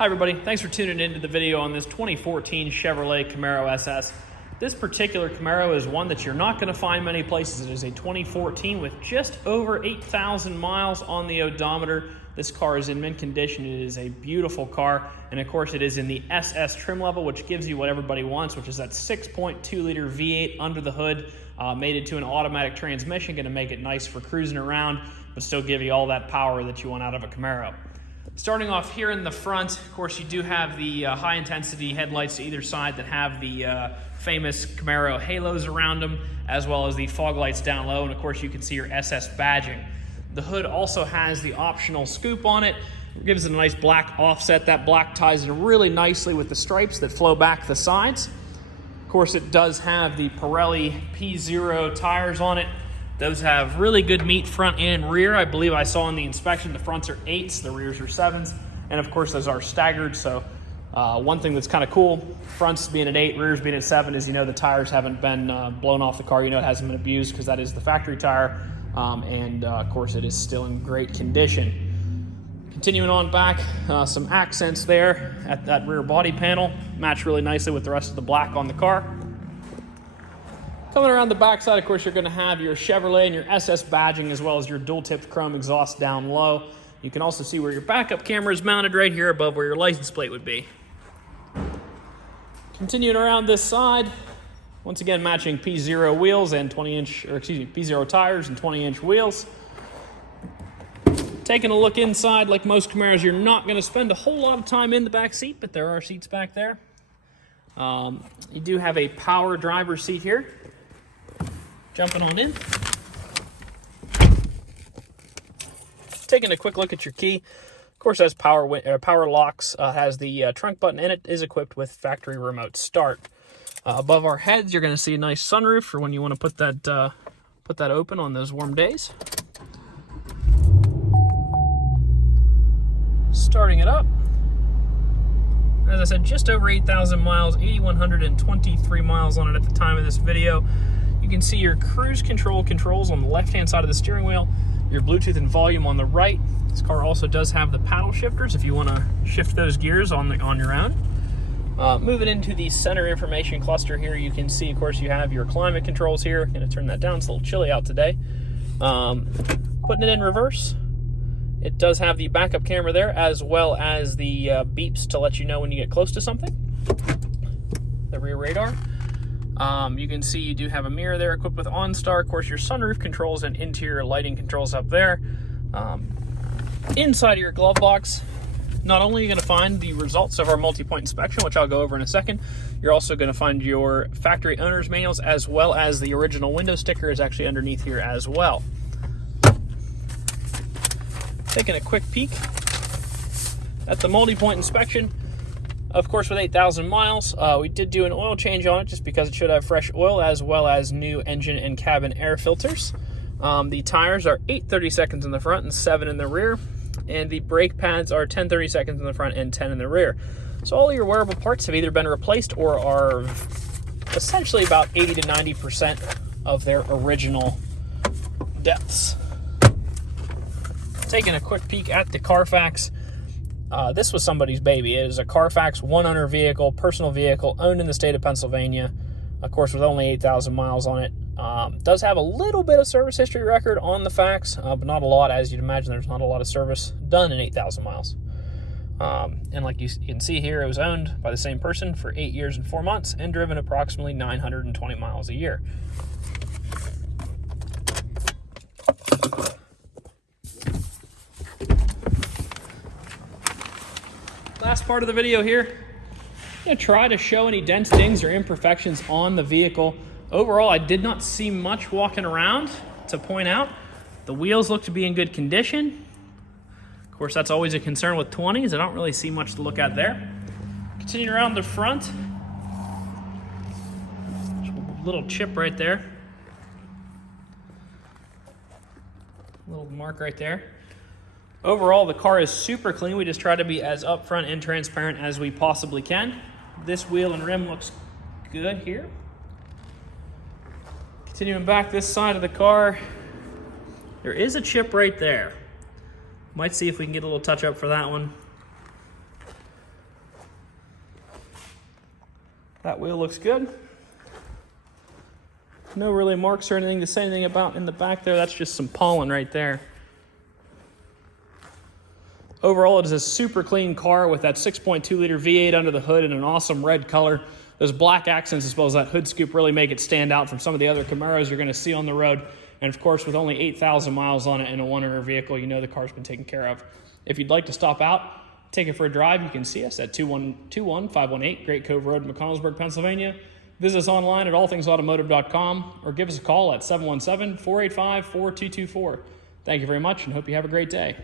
Hi everybody, thanks for tuning into the video on this 2014 Chevrolet Camaro SS. This particular Camaro is one that you're not going to find many places. It is a 2014 with just over 8,000 miles on the odometer. This car is in mint condition. It is a beautiful car, and of course it is in the SS trim level, which gives you what everybody wants, which is that 6.2 liter V8 under the hood, made into an automatic transmission, going to make it nice for cruising around, but still give you all that power that you want out of a Camaro. Starting off here in the front, of course, you do have the high-intensity headlights to either side that have the famous Camaro halos around them, as well as the fog lights down low, and of course you can see your SS badging. The hood also has the optional scoop on it. It gives it a nice black offset. That black ties in really nicely with the stripes that flow back the sides. Of course, it does have the Pirelli P0 tires on it. Those have really good meat front and rear. I believe I saw in the inspection the fronts are 8s, the rears are 7s, and of course those are staggered. So one thing that's kind of cool, fronts being at 8, rears being at 7, is the tires haven't been blown off the car. It hasn't been abused because that is the factory tire, and of course it is still in great condition. Continuing on back, some accents there at that rear body panel, match really nicely with the rest of the black on the car. Coming around the backside, of course, you're going to have your Chevrolet and your SS badging, as well as your dual-tipped chrome exhaust down low. You can also see where your backup camera is mounted right here above where your license plate would be. Continuing around this side, once again matching P0 wheels and P0 tires and 20-inch wheels. Taking a look inside, like most Camaros, you're not going to spend a whole lot of time in the back seat, but there are seats back there. You do have a power driver's seat here. Jumping on in. Taking a quick look at your key. Of course, it has power locks, has the trunk button, and it is equipped with factory remote start. Above our heads, you're going to see a nice sunroof for when you want to put that open on those warm days. Starting it up. As I said, just over 8,000 miles, 8,123 miles on it at the time of this video. You can see your cruise controls on the left-hand side of the steering wheel, your Bluetooth and volume on the right. This car also does have the paddle shifters if you want to shift those gears on your own. Moving into the center information cluster here, you can see, of course, you have your climate controls here. Going to turn that down. It's a little chilly out today. Putting it in reverse. It does have the backup camera there, as well as the beeps to let you know when you get close to something. The rear radar. You can see you do have a mirror there equipped with OnStar. Of course, your sunroof controls and interior lighting controls up there. Inside of your glove box, not only are you going to find the results of our multi-point inspection, which I'll go over in a second, you're also going to find your factory owner's manuals, as well as the original window sticker is actually underneath here as well. Taking a quick peek at the multi-point inspection. Of course, with 8,000 miles, we did do an oil change on it just because it should have fresh oil, as well as new engine and cabin air filters. The tires are 8 30-seconds in the front and 7 in the rear, and the brake pads are 10 30-seconds in the front and 10 in the rear. So all your wearable parts have either been replaced or are essentially about 80 to 90% of their original depths. Taking a quick peek at the CARFAX. This was somebody's baby. It is a CARFAX one-owner vehicle, personal vehicle, owned in the state of Pennsylvania. Of course, with only 8,000 miles on it. Does have a little bit of service history record on the fax, but not a lot. As you'd imagine, there's not a lot of service done in 8,000 miles. And like you can see here, it was owned by the same person for 8 years and 4 months and driven approximately 920 miles a year. Last part of the video here, I'm going to try to show any dents, dings, or imperfections on the vehicle. Overall, I did not see much walking around to point out. The wheels look to be in good condition. Of course, that's always a concern with 20s. I don't really see much to look at there. Continuing around the front, a little chip right there. A little mark right there. Overall, the car is super clean. We just try to be as upfront and transparent as we possibly can. This wheel and rim looks good here. Continuing back this side of the car, there is a chip right there. Might see if we can get a little touch up for that one. That wheel looks good. No really marks or anything to say anything about in the back there. That's just some pollen right there. Overall, it is a super clean car with that 6.2 liter V8 under the hood in an awesome red color. Those black accents as well as that hood scoop really make it stand out from some of the other Camaros you're going to see on the road. And of course, with only 8,000 miles on it in a one-owner vehicle, you know the car's been taken care of. If you'd like to stop out, take it for a drive, you can see us at 2121-518 Great Cove Road, McConnellsburg, Pennsylvania. Visit us online at allthingsautomotive.com or give us a call at 717-485-4224. Thank you very much and hope you have a great day.